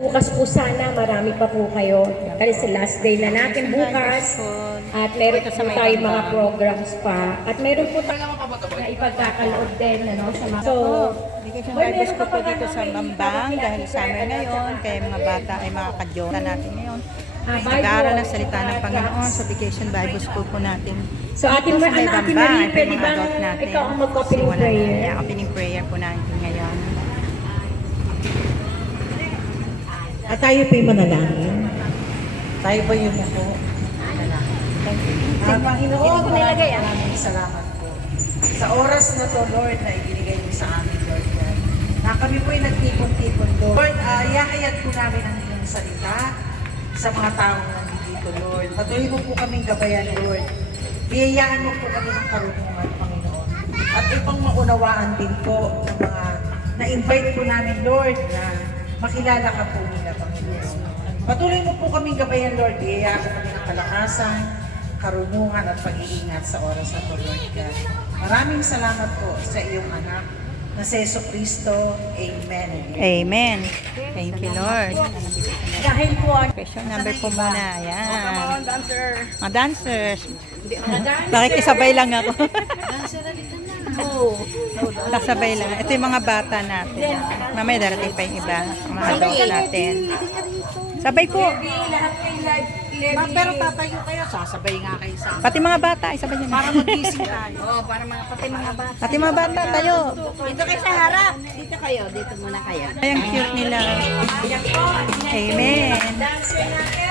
Bukas po sana, marami pa po kayo. Kasi last day na natin bukas. At meron po tayong mga programs pa. At meron po tayong na ipagkakalood din. Ano, sa mga... So, Vacation harvest ko po dito sa Bambang dahil summer ngayon. Kaya mga bata ay makakadyosa natin ngayon. Nag-aaral ng salita ng Panginoon sa Vacation Bible School po natin. So, Ate Marie, pwede bang ikaw ang mag-opening prayer? Yeah, opening prayer po natin ngayon. At tayo po'y manalangin. Tayo ba yung ako? Hindi Panginoon, ko nilagay, maraming salamat po. Sa oras na to, Lord, na ibinigay mo sa amin, Lord. Na kami po'y nagtipon-tipon, Lord. Ihahayag po namin ang inyong salita sa mga taong nandito, Lord. Patuloy mo po kaming gabayan, Lord. Biyayaan mo po kami ng karunungan, Panginoon. At ipang maunawaan din po ng mga na-invite po namin, Lord, na makilala ka po nila, Panginoon. Patuloy mo po kaming gabayan, Lord. Biyayaan mo kami ng kalakasan, karunungan at pag-iingat sa oras na to, Lord God. Maraming salamat po sa iyong anak na si Jesucristo. Amen. Amen. Thank you, Lord. Dahil po, Question number po muna. Ayan. Mga dancers. Bakit isabay lang ako? Kasabay lang. Ito yung mga bata natin. Mamaya darating pa yung iba. Mga adult natin. Sabay po. Pero tatayo kayo, sasabay nga kayo sa Pati mga bata, isabay nyo na. para mag-gising tayo. oh, para mga pati mga bata. Pati mga bata, tayo. Dito kayo sa harap. Dito kayo, dito muna kayo. Ay, ang cute nila. Ayan po, Amen. dancer natin.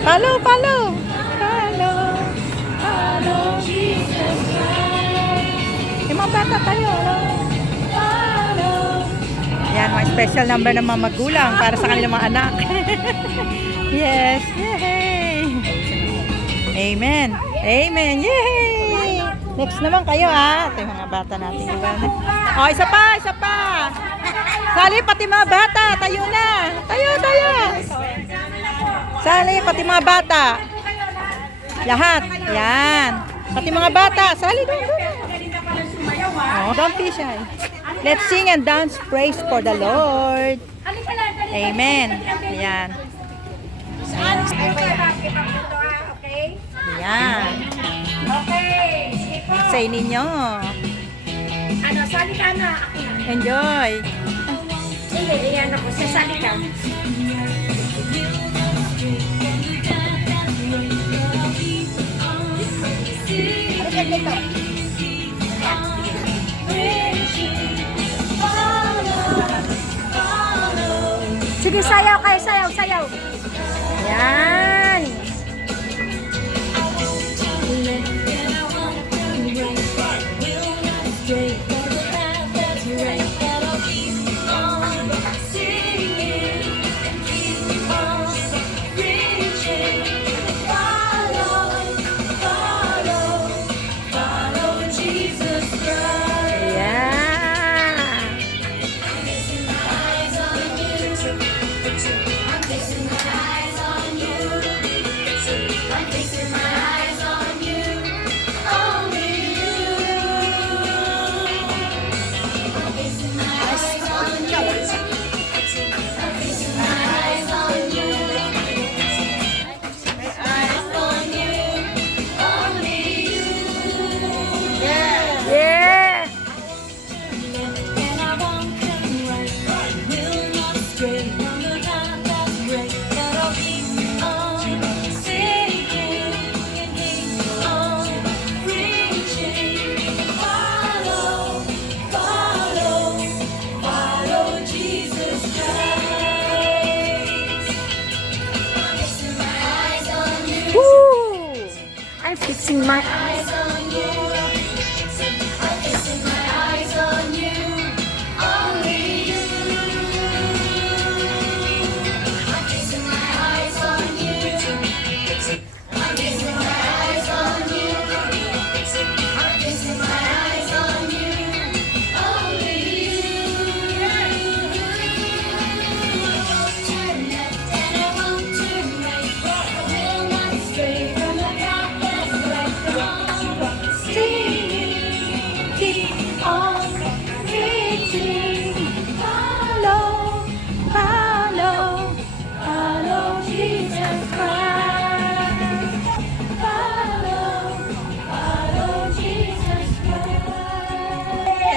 Follow, follow. Yung mga bata tayo. Yan, mga special number ng mga magulang para sa kanilang mga anak. Yes. Yay! Amen. Amen. Yay! Next naman kayo ha. Ito yung mga bata natin. Oh, isa pa, isa pa. Sali pati mga bata. Tayo na. Tayo. Sali pati mga bata. Lahat. Yan. Pati mga bata. Sali doon. Oh, don't be shy. Let's sing and dance praise for the Lord. Amen. Ayan. Ayan. Okay, sige po. Say ninyo. Ano, salita na. Enjoy. Hindi, Magsasalita. Sige, sayaw kayo, sayaw, sayaw. Yan. Yeah. Yeah. Woo! I'm fixing my eyes on you.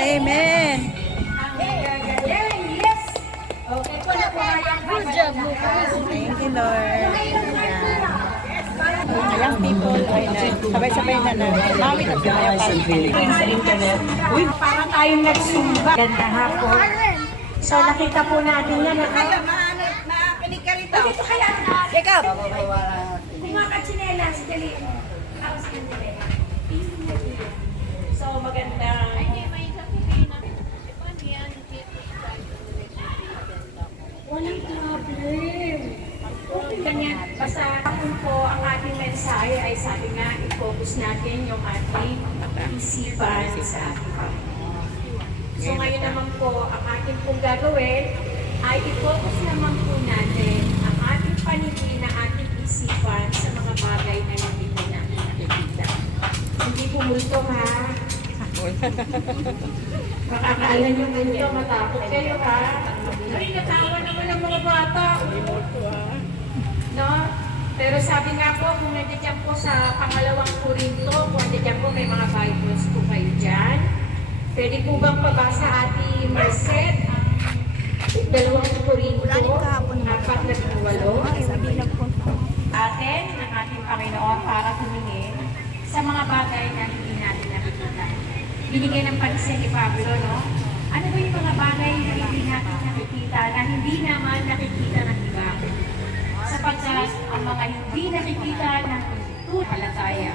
Amen. Thank you, Lord. Young people ay sabay-sabay na mawit at kaya sa internet. Uy, parang tayong nagsumba. Ganda hapon. So nakita po natin yan. Nakinig ka rito. Dito kaya na. Jacob! Kumakatsinelas. Dali. Tapos yun dali. So magandang... Walang problem. Ganyan, basta kung po ang ating mensahe ay sabi nga, i-focus natin yung ating isipan sa ating Panginoon. So ngayon naman po, ang ating pong gagawin ay i-focus naman po natin ang ating paningin na ating isipan sa mga bagay na hindi po natin nakikita. Hindi po multo ha. Makakaalan yung multo, matakot kayo ha. Ay, natawa naman ang mga bata. No? Pero sabi nga po, kung nandiyan po sa pangalawang Korinto, kung nandiyan po may mga Bibles po kayo dyan, pwede po bang pabasa Ate Marcet? Dalawang Korinto, 4:8. Atin ng ating Panginoon para tumingin sa mga bagay na hindi natin nakikita. Binigay ng pansin ni Pablo, no? Ano ba yung mga bagay na hindi natin nakikita, na hindi naman nakikita ng iba? Sapagkat ang mga hindi nakikita ng palataya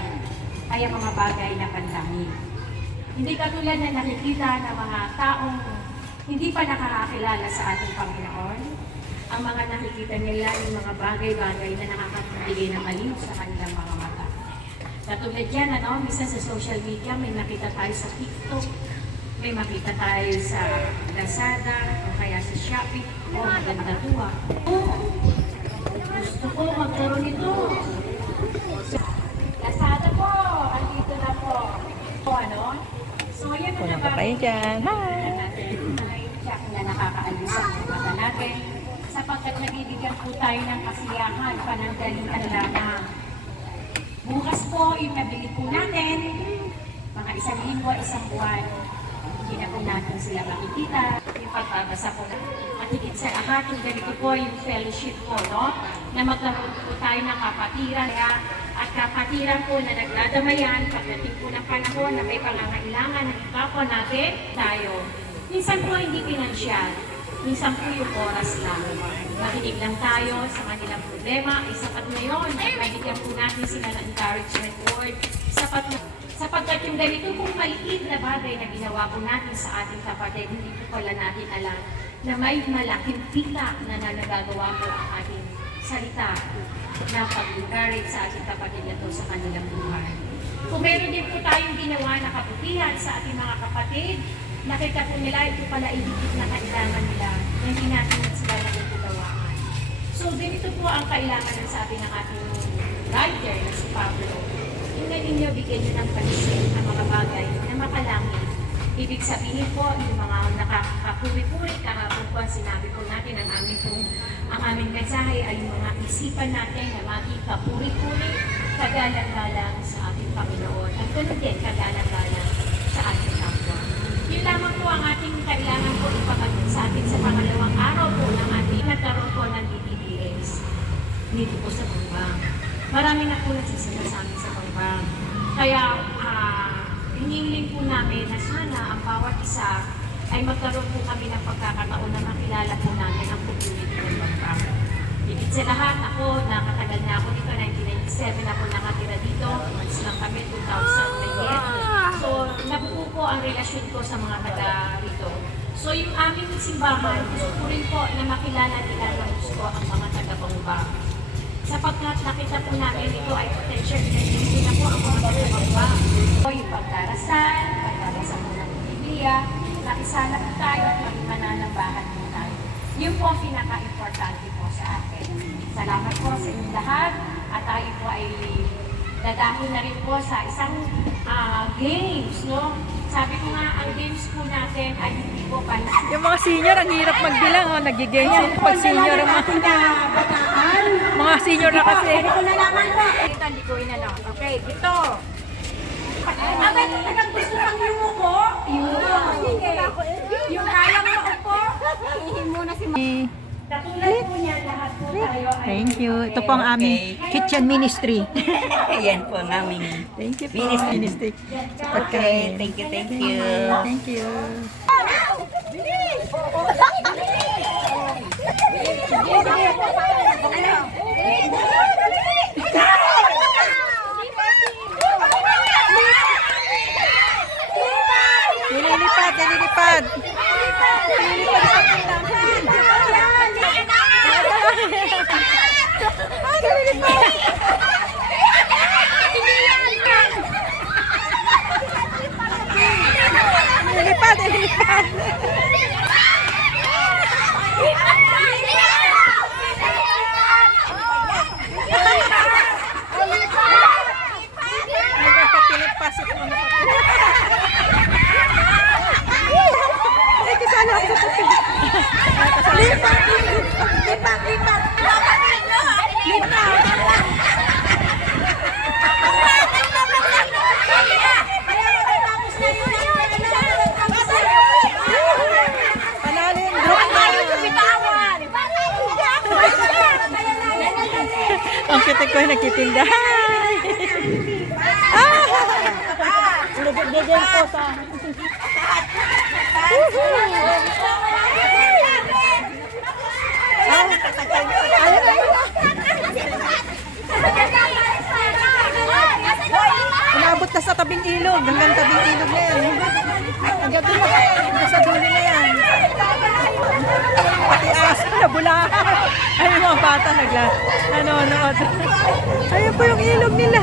ay ang mga bagay na panlangit. Hindi katulad na nakikita ng mga taong hindi pa nakakakilala sa ating Panginoon. Ang mga nakikita nila yung mga bagay-bagay na nakakapagbigay ng aliw sa kanilang mga mata. Katulad yan, ano, minsan sa social media, may makita tayo sa TikTok, may makita tayo sa Lazada, o kaya sa Shopee, o maganda tuwa. Gusto ko magkaroon ito. Lazada po, andito na po. O ano? So, yan ang Walang pa kayo dyan. Hi! na nakakaalis ang mata natin sapagkat nabibigyan po tayo ng kasiyahan, panandalian lamang. Bukas po, yung nabili po natin, mga 1 linggo, 1 buwan, hindi na po natin sila makikita. Yung pagbabasa po natin. At At higit sa lahat, yung ganito po yung fellowship po, no? Na magkaroon po tayo ng kapatiran at kapatiran po na nagdadamayan pagdating po ng panahon na may pangangailangan ng kapwa natin tayo. Minsan po hindi pinansyal, minsan po yung oras lang. Makinig lang tayo sa kanilang problema, ay sapat na yun. Mabigyan po natin sila ng encouragement word. Sapat na. Sapagkat yung ganito pong maliit na bagay na ginawa po natin sa ating kapatid, hindi po pala natin alam na may malaking pita na nagagawa po ang ating salita na pag-encourage sa ating kapatid na to sa kanilang buhay. Kung meron din po tayong ginawa na kabutihan sa ating mga kapatid, nakita po nila ito pala ibigit na kailangan nila na hindi natin sila nagpupulawaan. So, ganito po ang kailangan sa atin ng ating writer na si Pablo. Tingnan ninyo, bigyan nyo ng pansin ang mga bagay na makalangit. Ibig sabihin po, yung mga nakakapuri-puri, kahapon po ang sinabi po natin ang aming mensahe ay yung mga isipan natin na maging kapuri-puri, kagalang-galang sa ating Panginoon. At ganoon din, kagalang-galang sa ating kapwa. Yun lamang po ang ating kailangan po ipagod sa atin sa pangalawang araw po ng ating nagkaroon po ng DTDS dito po sa Bambang. Marami na po nagsisila sa amin sa Bambang. Kaya, hinihiling po namin na sana ang bawat isa ay magkaroon po kami ng pagkakataon na makilala po namin ang community ng Bambang. Higit sa lahat, ako, nakatagal na ako dito, 1997 ako nakatira dito, months lang kami, 2000 na year. So, nabuo po ang relasyon ko sa mga taga rito. So, yung aming simbahan, gusto ko rin po na makilala nila ng gusto ang mga taga-Bambang. Sapagkat nakita po namin ito ay potential identity na po ang mga taga-Bambang. So, yung pagdarasal, pagdarasal po ng Biblia, nakisala po tayo at maging mananambahan po tayo. Yun po ang pinaka-importante po sa akin. Salamat po sa inyong lahat at tayo po ay dadahil na rin po sa isang games, no? Sabi ko nga, ang games po natin ay hindi po pala. Yung mga senior, ang hirap magbilang. Oh. Nag-game sila pag senior. Mga senior na kasi. Ito na naman po. Ito, hindi ko na lang. Okay, ito. Abay, talagang gusto kang yumuko? Sige. Yung kaya mo po, ihin mo na si Katulad po niya, lahat po tayo ay... Thank you. Ito po ang aming kitchen ministry. Ayan po ang aming Thank you po. Ministry. Sa Okay, pagkain. thank you, thank you. Thank you. Nililipad, nililipad. Ay, nililipad. Nililipad, nililipad. Nagpapilipas ito. Ay, kasala ako sa pilit. Lipat! Lipat! Lipat! Panalo yung drone na. Ang kitik ko ay nagtitinda. Nagagyan ko sa... Inabot na sa tabing ilog. Hanggang tabing ilog na yan. Hanggang doon hanggang sa dulo na yan. Pati aso na bulahan. Ay, yung mga bata nanonood. Ayun po yung ilog nila.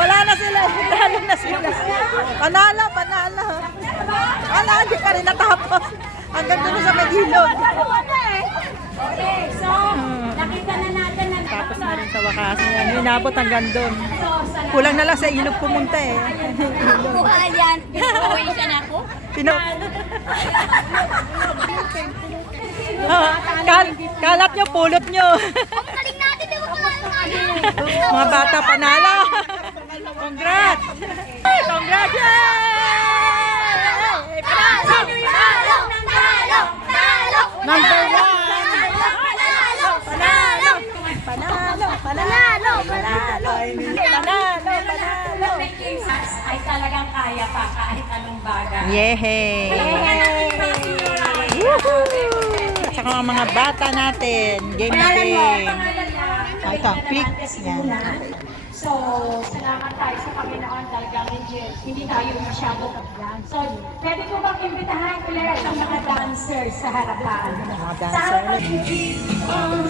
Wala na sila. Panalo na sila. Panalo, panalo. Wala, hindi pa rin natapos. Hanggang doon sa may ilog. Okay, so, nakita na natin na... Tapos na rin sa wakas. Inabot hanggang doon. Kulang na lang sa ilog pumunta eh. Buha yan. Uwi siya na ako. Kalat nyo, pulot nyo. Galing natin, di ba? Mga bata panalo. Congrats! Congrats! Yay! Panalo! Number 1! Panalo! Panalo! Panalo! Panalo! Ay talagang kaya pa kahit anong bagay. Yehey! Woohoo! At saka mga bata natin. Game na game. Ah, ito, click. Yan. So, salamat tayo sa Panginoon dahil gamit hindi tayo masyado mag-dance. So, pwede ko bang imbitahan ulit ang mga dancers sa harapan? Mga Sa dancer. harapan.